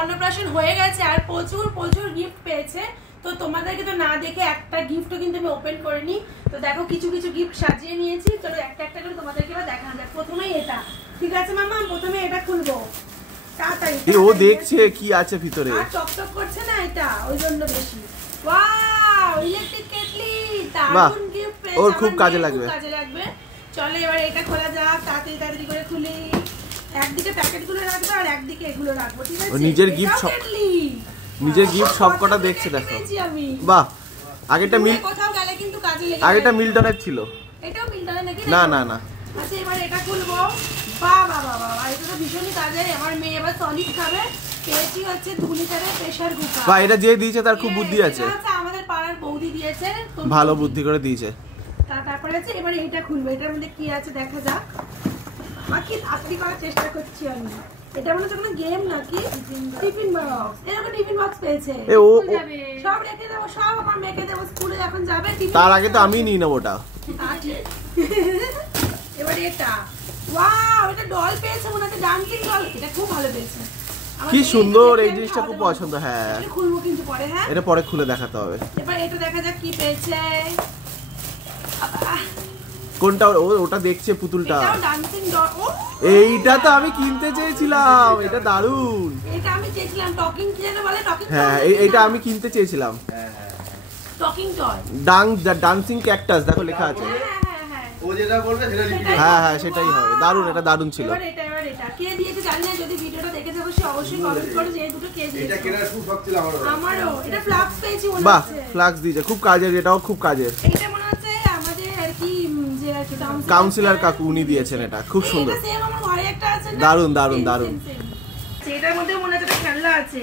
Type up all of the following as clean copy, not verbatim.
অন্নপ্রাশন হয়ে গেছে আর প্রচুর প্রচুর গিফট পেয়েছে। তো তোমাদেরকে তো না দেখে একটা গিফটও কিন্তু আমি ওপেন করিনি। তো দেখো কিছু কিছু গিফট সাজিয়ে নিয়েছি, চলো একটা একটা করে তোমাদেরকে এবার দেখানো যাক। প্রথমেই এটা, ঠিক আছে মামা, প্রথমে এটা খুলবো তাড়াতাড়ি। ও দেখছে কি আছে ভিতরে, আর চকচক করছে না এটা, ওই জন্য বেশি। ওয়াও, ইলেকট্রিক কেটলি, দারুণ গিফট পেয়েছে, ওর খুব কাজে লাগবে। চলো এবার এটা খোলা যাক, তাড়াতাড়ি তাড়াতাড়ি করে খুলি। একদিকে প্যাকেটগুলো রাখবো আর একদিকে এগুলো রাখবো, ঠিক আছে? নিজের গিফট সব, নিজের গিফট সবকটা দেখছে দেখো। বাহ, আগেটা মিল, কোথাও গেলে কিন্তু কাজে লেগে, আগেটা মিল্টনের ছিল, এটাও মিল্টনের নাকি? না না না। আচ্ছা এবার এটা খুলবো। বাহ বাহ বাহ বাহ, এটা তো ভীষণই কাজে। আমার মেয়ে এবার সলিড খাবে। পেয়েছি হচ্ছে 2 লিটারের প্রেসার কুকার। বাহ, এটা যে দিয়েছে তার খুব বুদ্ধি আছে। এটা আমাদের পাড়ার বৌদি দিয়েছে, ভালো বুদ্ধি করে দিয়েছে। তারপরে আছে এবার এটা খুলবো, এটার মধ্যে কি আছে দেখা যাক। বাকি তাড়াতাড়ি করার চেষ্টা করছি আমি। এটা মনে হচ্ছে কোনো গেম নাকি? টিফিন বক্স, এরকম টিফিন বক্স পেয়েছে। সব রেখে দেবো, সব আমার মেয়েকে দেবো, স্কুলে যখন যাবে। তার আগে তো আমি নিয়ে নেবো ওটা। এবার এটা, ওয়াও, এটা ডল পেয়েছে, মনে হচ্ছে ডান্সিং ডল। এটা খুব ভালো পেয়েছে, কি সুন্দর, এই জিনিসটা খুব পছন্দ। হ্যাঁ খুলবো কিন্তু পরে। হ্যাঁ এটা পরে খুলে দেখাতে হবে। এবার এটা দেখা যাক কি পেয়েছে। কোনটা? ওটা দেখছে পুতুলটা। এটাও ডান্সিং ডল। এইটা তো আমি কিনতে চেয়েছিলাম, এটা দারুণ। এটা আমি চেয়েছিলাম টকিং, কি যেন বলে, টকিং। হ্যাঁ এইটা আমি কিনতে চেয়েছিলাম। টকিং টয়, ডান্সিং ক্যাকটাস, দেখো লেখা আছে। ও যেটা বলবে সেটা লিখে। হ্যাঁ হ্যাঁ সেটাই হবে। দারুণ, এটা দারুণ ছিল। এবার এটা কে দিয়েছে জানি না, যদি ভিডিওটা দেখে থাকো সে অবশ্যই কমেন্ট করো যে এই দুটো কে দিয়েছে। এটা কেনার খুব শখ ছিল আমারও। এটা ফ্লাক্স পেয়েছি মনে বাহ, হচ্ছে। ফ্লাক্স দিয়েছে, খুব কাজের, এটাও খুব কাজের। এটা মনে হচ্ছে আমাদের আর কি, যে আর কি কাউন্সিলর কাকু উনি দিয়েছেন, এটা খুব সুন্দর। এটা সেম আমার ঘরে একটা আছে না, দারুণ দারুণ দারুণ। এটার মধ্যে মনে হচ্ছে একটা খেলনা আছে।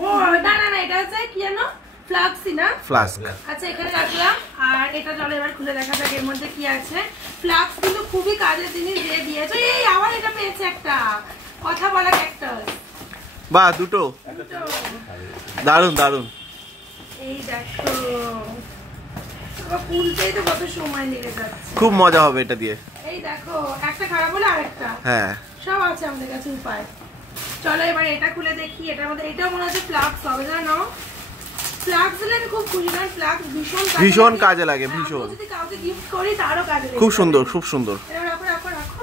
ও না না না, এটা হচ্ছে কি জানো, ফ্লাক্সি না, ফ্লাস্ক। আচ্ছা এখানে রাখলাম। আর এটা চলো এবার খুলে দেখা যাক এর মধ্যে কি আছে। ফ্লাক্স কিন্তু খুবই কাজের জিনিস দিয়ে দিয়েছে। এই আবার এটা পেয়েছে একটা কথা বলা ক্যাক্টাস। বাহ, দুটো, দারুণ দারুণ। এই দেখো, খুলতেই তো কত সময় লেগে যাচ্ছে। খুব মজা হবে এটা দিয়ে। এই দেখো, একটা খারাপ হলে আরেকটা। হ্যাঁ সব আছে আমাদের কাছে উপায়। চলো এবার এটা খুলে দেখি। এটার মধ্যে এটাও মনে হচ্ছে ফ্লাক্স হবে, জানো? ফ্লাক্স দিলে আমি খুব খুশি, কারণ ফ্লাক্স ভীষণ কাজে লাগে, ভীষণ। যদি কাউকে গিফট করি তারও কাজে লাগে। খুব সুন্দর, খুব সুন্দর। রাখো রাখো রাখো,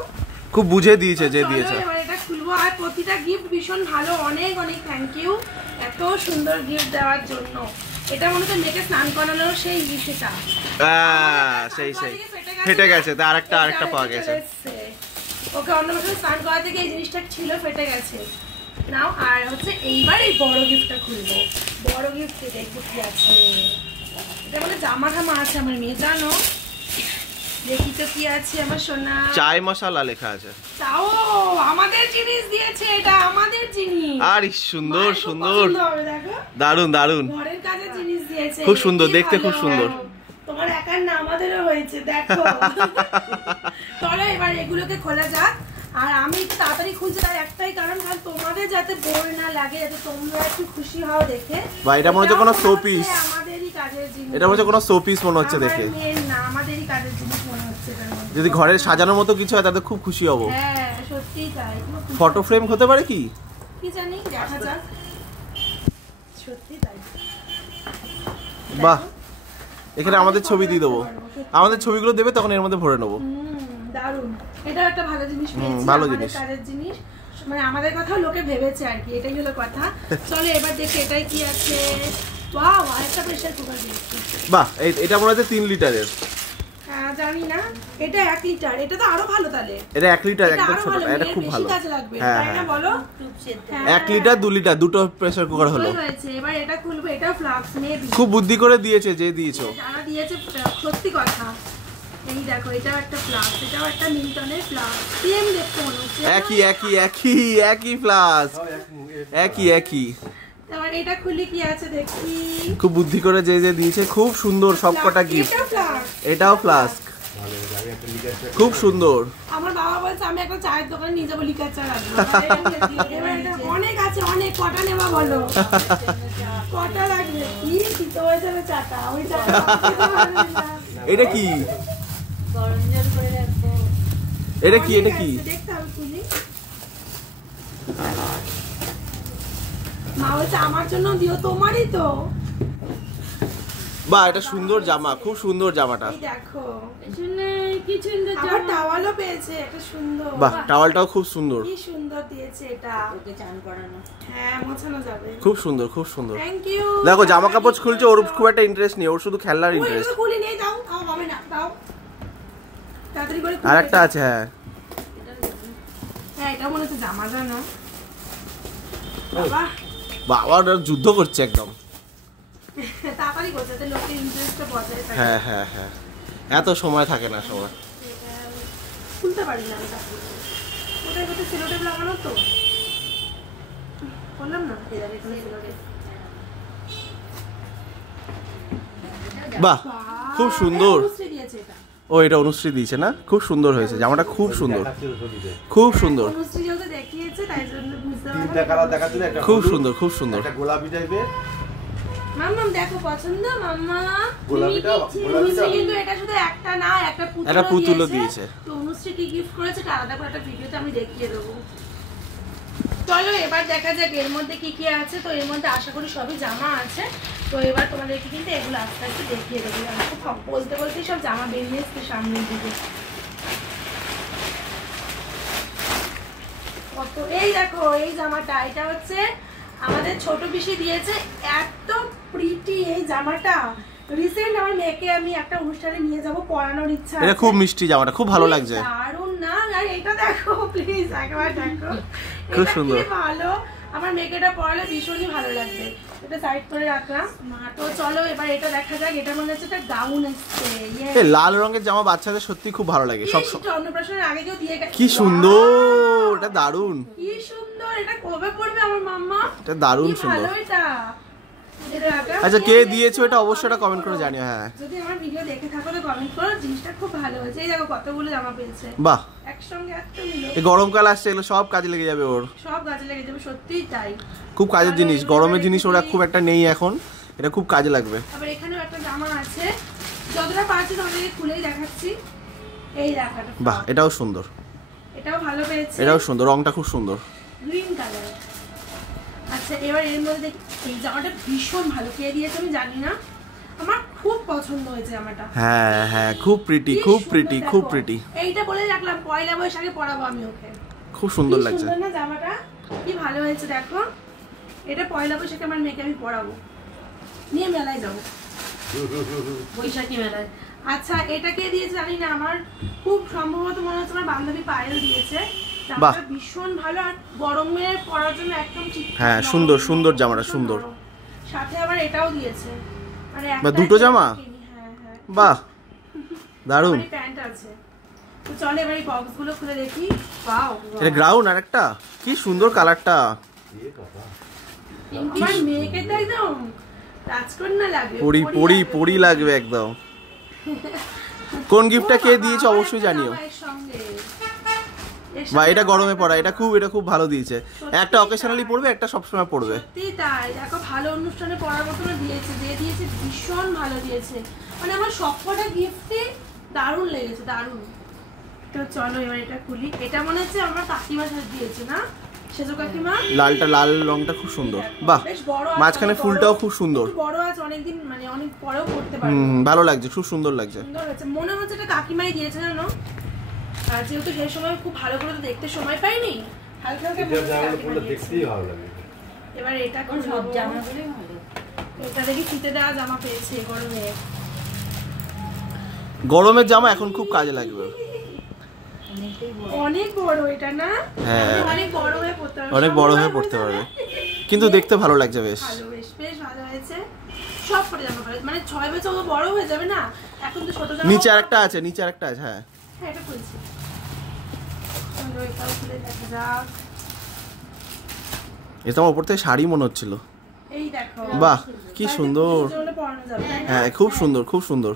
খুব বুঝে দিয়েছে যে দিয়েছে। এবার এটা খুলবো। আর প্রতিটা গিফট ভীষণ ভালো, অনেক অনেক থ্যাংক ইউ এত সুন্দর গিফট দেওয়ার জন্য। এটা মনে হচ্ছে মেয়েকে স্নান করানোর সেই বিষয়টা। সেই ফেটে গেছে, তো আরেকটা পাওয়া গেছে। ওকে অন্নপ্রাশন স্নান করা থেকে এই জিনিসটা ছিল, ফেটে গেছে। নাও আর হচ্ছে এইবার এই বড় গিফটটা খুলবো। বড় গিফটে দেখবো কি আছে। এটা মানে জামা ঠামা আছে আমার মেয়ে, জানো? দেখি তো কি আছে আমার সোনা। চাই মশলা লেখা আছে। তাও আমাদের জিনিস দিয়েছে, এটা আমাদের জিনিস। আর সুন্দর সুন্দর, দারুণ দারুণ। ঘরের কাজের জিনিস দিয়েছে, খুব সুন্দর দেখতে, খুব সুন্দর। তোমার একার না, আমাদেরও হয়েছে, দেখো। চলো এবার এগুলোকে খোলা যাক। আর আমি একটু তাড়াতাড়ি খুলছি, তার একটাই কারণ, তোমাদের যাতে বোর না লাগে, যাতে তোমরা একটু খুশি হও দেখে। বা এটা মনে হচ্ছে কোনো শোপিস, আমাদেরই কাজের জিনিস। এটা মনে হচ্ছে কোনো শোপিস মনে হচ্ছে দেখে। না, আমাদেরই কাজের জিনিস মনে হচ্ছে। যদি ঘরে সাজানোর মতো কিছু হয় তাতে খুব খুশি হব। হ্যাঁ সত্যিই তাই। ফটো ফ্রেম হতে পারে কি জানি, দেখা যাক। সত্যি তাই। বাহ, এখানে আমাদের ছবি দিয়ে দেবো, আমাদের ছবিগুলো দেবে, তখন এর মধ্যে ভরে নেবো। দারুণ, এটা একটা ভালো জিনিস পেয়েছি, ভালো জিনিস, কাজের জিনিস। মানে আমাদের কথা লোকে ভেবেছে আর কি, এটাই হলো কথা। চলো এবার দেখি এটাই কি আছে। ওয়াও, আরেকটা প্রেসার কুকার দিয়েছি। বাহ, এটা মনে হচ্ছে 3 লিটারের। জানি না, এটা 1 লিটার। এটা তো আরো ভালো তাহলে। এটা 1 লিটার, একদম ছোট, এটা খুব ভালো। হ্যাঁ হ্যাঁ বলো, 1 লিটার 2 লিটার দুটো প্রেসার কুকার হলো। এবার এটা খুলবো। এটা ফ্লাক্স নেবি, খুব বুদ্ধি করে দিয়েছে যে দিয়েছো, যারা দিয়েছে সত্যি কথা। এই দেখো, এটাও একটা ফ্লাক্স, এটাও একটা মিল্টনের ফ্লাক্স, সেম দেখতে মনে হচ্ছে। একই ফ্লাস্ক, একই। এবার এটা খুলি কি আছে দেখি। খুব বুদ্ধি করে যে দিয়েছে, খুব সুন্দর সবকটা গিফট। এটাও ফ্লাস্ক, খুব সুন্দর। আমার বাবা বলছে আমি একটা চায়ের দোকানে নিয়ে যাবো, লিকার চা রাখবো। অনেক আছে, অনেক। কটা নেবা বলো, কটা লাগবে? কি শীত হয়ে যাবে চাটা, ওই চাটা। এটা কি, এটা কি দেখতে হবে খুলি। মা বলছে আমার জন্য দিও, তোমারই তো। বাহ, এটা সুন্দর জামা, খুব সুন্দর জামাটা। এই দেখো এখানে কি সুন্দর আবার টাওয়ালও পেয়েছে, এটা সুন্দর। বাহ, টাওয়ালটাও খুব সুন্দর। কি সুন্দর দিয়েছে এটা। ওকে চান করানো। হ্যাঁ, মোছানো যাবে। খুব সুন্দর, খুব সুন্দর। Thank you. দেখো জামা কাপড় খুলছে, ওর খুব একটা ইন্টারেস্ট নেই, ওর শুধু খেলনার ওই ইন্টারেস্ট। তো খুলে নিয়ে দাও, দাও হবে না, দাও তাড়াতাড়ি করে। আর একটা আছে, হ্যাঁ হ্যাঁ, এটা মনে হচ্ছে জামা, জানো বাবা। বাবা ওরা যুদ্ধ করছে একদম। তাড়াতাড়ি করছে, যাতে লোকের ইন্টারেস্টটা বজায় থাকে। হ্যাঁ হ্যাঁ হ্যাঁ, এত সময় থাকে না সময়। খুলতে পারি না এটা। ওটাই কোথায় সেলোটেপ লাগানো তো বললাম না, এই দেখো এখানে সেলোটেপ। বাহ, খুব সুন্দর। অনুশ্রী দিয়েছে এটা। ও, এটা অনুশ্রী দিয়েছে না? খুব সুন্দর হয়েছে জামাটা, খুব সুন্দর, খুব সুন্দর, অনুশ্রী যেহেতু দেখিয়েছে তাই জন্য বুঝতে তিনটা কালার দেখাচ্ছিল, একটা খুব হলুদ, সুন্দর, খুব সুন্দর। একটা গোলাপি টাইপের। মাম্মাম দেখো পছন্দ মাম্মা। গোলাপিটা অনুশ্রী কিন্তু এটা শুধু একটা না, একটা একটা পুতুলও পুতুলও দিয়েছে। দিয়েছে। তো অনুশ্রী কি গিফট করেছে এটা আলাদা করে একটা ভিডিওতে আমি দেখিয়ে দেবো। চলো এবার দেখা যাক এর মধ্যে কি কি আছে। তো এর মধ্যে আশা করি সবই জামা আছে। তো এবার তোমাদেরকে কিন্তু এগুলো আস্তে আস্তে দেখিয়ে দেবো। আমি খুব বলতে বলতেই সব জামা বেরিয়ে এসছে সামনের দিকে। কত, এই দেখো এই জামাটা, এটা হচ্ছে আমাদের ছোট পিসি দিয়েছে। এত প্রিটি এই জামাটা। রিসেন্ট আমার মেয়েকে আমি একটা অনুষ্ঠানে নিয়ে যাব, পরানোর ইচ্ছা এটা আছে। খুব মিষ্টি জামাটা, খুব ভালো লাগছে। দারুণ না? আর এটা দেখো প্লিজ, একবার দেখো। খুব এটা সুন্দর। কি ভালো, আমার মেয়েকে এটা পরালে ভীষণই ভালো লাগবে। এটা সাইড করে রাখলাম। তো চলো এবার এটা দেখা যাক। এটা মনে হচ্ছে একটা গাউন আসছে। এই লাল রঙের জামা বাচ্চাদের সত্যি খুব ভালো লাগে সব। অন্নপ্রাশনের আগে কেউ দিয়ে গেছে। কি সুন্দর, এটা দারুণ, কি সুন্দর। এটা কবে পড়বে আমার মাম্মা? এটা দারুণ কি সুন্দর। ভালো এটা। এটা রাখা। আচ্ছা, কে দিয়েছো এটা অবশ্যই এটা কমেন্ট করে জানিও। হ্যাঁ, যদি আমার ভিডিও দেখে থাকো তো কমেন্ট করো। জিনিসটা খুব ভালো হয়েছে। এই দেখো কতগুলো জামা পেয়েছে বাহ, একসঙ্গে, এত নিল। এই গরমকাল আসছে, এগুলো সব কাজে লেগে যাবে ওর। সব গাছে লেগে যাবে, সত্যিই তাই। খুব কাজের জিনিস, গরমের জিনিস ওরা খুব একটা নেই এখন, এটা খুব কাজে লাগবে। আবার এখানেও একটা জামা আছে, যতটা পারছি তোমাদেরকে খুলেই দেখাচ্ছি। এই দেখাটা, বাহ, এটাও সুন্দর, এটাও ভালো পেয়েছে, এটাও সুন্দর, রংটা খুব সুন্দর। Green colour. আচ্ছা এবার এর মধ্যে দেখি, এই জামাটা ভীষণ ভালো, কে দিয়েছে আমি জানি না, আমার খুব পছন্দ হয়েছে জামাটা। হ্যাঁ হ্যাঁ, খুব প্রিটি, কি খুব সুন্দর প্রিটি, দেখো। খুব প্রিটি, এইটা বলে রাখলাম, পয়লা বৈশাখে পরাবো আমি ওকে। খুব সুন্দর কি লাগছে। সুন্দর না জামাটা, কি ভালো হয়েছে দেখো। এটা পয়লা বৈশাখে আমার মেয়েকে আমি পরাবো, নিয়ে মেলায় যাবো, বৈশাখী মেলায়। আচ্ছা এটা কে দিয়েছে জানি না, আমার খুব সম্ভবত মনে হচ্ছে আমার বান্ধবী পায়েল দিয়েছে। জামাটা ভীষণ ভালো, আর গরমে পরার জন্য একদম ঠিক। হ্যাঁ, সুন্দর সুন্দর জামাটা, সুন্দর। সাথে আবার এটাও দিয়েছে, মানে বা দুটো জামা? হ্যাঁ হ্যাঁ, বাহ, দারুণ। প্যান্ট আছে। তো চলো এবার এই বক্স গুলো খুলে দেখি। ওয়াও, এটা গ্রাউন্ড আর একটা, কি সুন্দর কালারটা। আমার মেয়েকে তো একদম রাজকন্যা লাগবে, পরি পরি পরি লাগবে একদম। কোন গিফটটা কে দিয়েছে অবশ্যই জানিও। বা এটা গরমে পড়া, এটা খুব ভালো দিয়েছে। একটা অকেশনালি পড়বে, একটা সবসময় পড়বে। সত্যি তাই, দেখো ভালো অনুষ্ঠানে পড়ার মতো দিয়েছে, যে দিয়েছে ভীষণ ভালো দিয়েছে, মানে আমার সবকটা গিফটই দারুণ লেগেছে, দারুণ। তো চলো এবার এটা খুলি। এটা মনে হচ্ছে আমার কাকিমা দিয়েছে না, সেজো কাকিমা। লালটা, লাল রংটা খুব সুন্দর। বাহ, বেশ বড়, মাঝখানে ফুলটাও খুব সুন্দর, বড় আছে, অনেকদিন মানে অনেক পরেও পড়তে পারবে। ভালো লাগছে, খুব সুন্দর লাগছে। সুন্দর হয়েছে, মনে হচ্ছে এটা কাকিমাই দিয়েছে জানো। আর যেহেতু সেই সময় খুব ভালো করে তো দেখতে সময় পাইনি, হালকা হালকা মনে হচ্ছে কাকিমা দিয়েছে। দেখতেই ভালো লাগে। এবার এটা সব জামাগুলোই ভালো। এটা দেখি শীতে দেওয়া জামা পেয়েছে গরমে। গরমের জামা এখন খুব কাজে লাগবে। অনেক বড় এটা না? হ্যাঁ, অনেক বড় হয়ে পড়তে পারবে, অনেক বড় হয়ে পড়তে পারবে, কিন্তু দেখতে ভালো লাগছে বেশ। ভালো, বেশ বেশ ভালো হয়েছে। সব পরে জামা পরে, মানে 6 বছর তো বড় হয়ে যাবে না, এখন তো ছোট জামা। নিচে আরেকটা আছে, নিচে আরেকটা আছে। হ্যাঁ হ্যাঁ, এটা খুলছি। চলো এটাও খুলে দেখা যাক। এটা আমার উপর থেকে শাড়ি মনে হচ্ছিল। এই দেখো, বাহ, কি সুন্দর। পুজোর জন্য পরানো যাবে, তাই না? হ্যাঁ, খুব সুন্দর, খুব সুন্দর,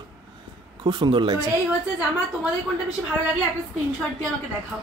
খুব সুন্দর তো লাগছে। এই হচ্ছে জামা। তোমাদের কোনটা বেশি ভালো লাগলে একটা স্ক্রিনশট দিয়ে আমাকে দেখাও।